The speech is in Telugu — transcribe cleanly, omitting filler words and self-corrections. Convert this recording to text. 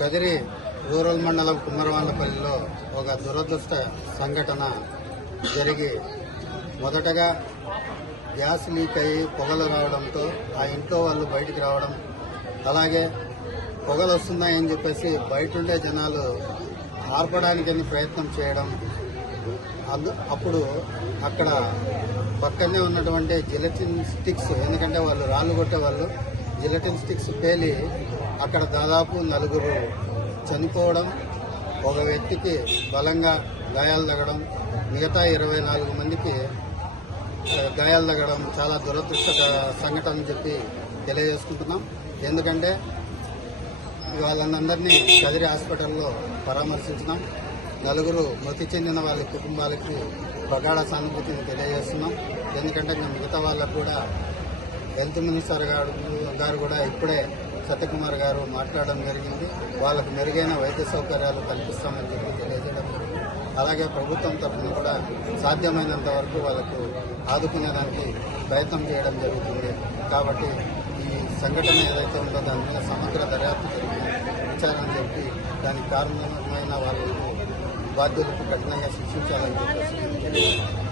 కదిరి రూరల్ మండలం కుమ్మరవాండపల్లిలో ఒక దురదృష్ట సంఘటన జరిగి మొదటగా గ్యాస్ లీక్ అయ్యి పొగలు రావడంతో ఆ ఇంట్లో వాళ్ళు బయటికి రావడం, అలాగే పొగలు వస్తున్నాయని చెప్పేసి బయట ఉండే జనాలు ఆర్పడానికని ప్రయత్నం చేయడం, అప్పుడు అక్కడ పక్కనే ఉన్నటువంటి జిలటిన్ స్టిక్స్, ఎందుకంటే వాళ్ళు రాళ్ళు కొట్టేవాళ్ళు, జిలటిన్ స్టిక్స్ పేలి అక్కడ దాదాపు 4 చనిపోవడం, ఒక వ్యక్తికి బలంగా గాయాలు తగ్గడం, మిగతా 24 మందికి గాయాలు తగ్గడం చాలా దురదృష్ట సంఘటన అని చెప్పి తెలియజేసుకుంటున్నాం. ఎందుకంటే వాళ్ళందరినీ కదిరి హాస్పిటల్లో పరామర్శించినాం. 4 మృతి చెందిన వాళ్ళ కుటుంబాలకి ప్రగాఢ సానుభూతిని తెలియజేస్తున్నాం. ఎందుకంటే మిగతా వాళ్ళకు కూడా హెల్త్ మినిస్టర్ గారు కూడా ఇప్పుడే సత్యకుమార్ గారు మాట్లాడడం జరిగింది. వాళ్ళకు మెరుగైన వైద్య సౌకర్యాలు కల్పిస్తామని చెప్పి తెలియజేయడం జరిగింది. అలాగే ప్రభుత్వం తరఫున కూడా సాధ్యమైనంత వరకు వాళ్ళకు ఆదుకునేదానికి ప్రయత్నం చేయడం జరుగుతుంది. కాబట్టి ఈ సంఘటన ఏదైతే ఉందో దాని మీద సమగ్ర దర్యాప్తు జరిగి విచారణ జరిపి దానికి కారణమైన వాళ్ళకు బాధ్యులకు కఠినంగా శిక్షించాలని చెప్పేసి